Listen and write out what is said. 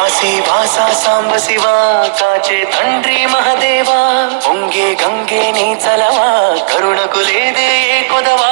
కాశీ వాసా సాంబ శివ కాచే తండ్రి మహదేవా పొంగే గంగే నీ చలవా కరుణకు లేదే కొదవా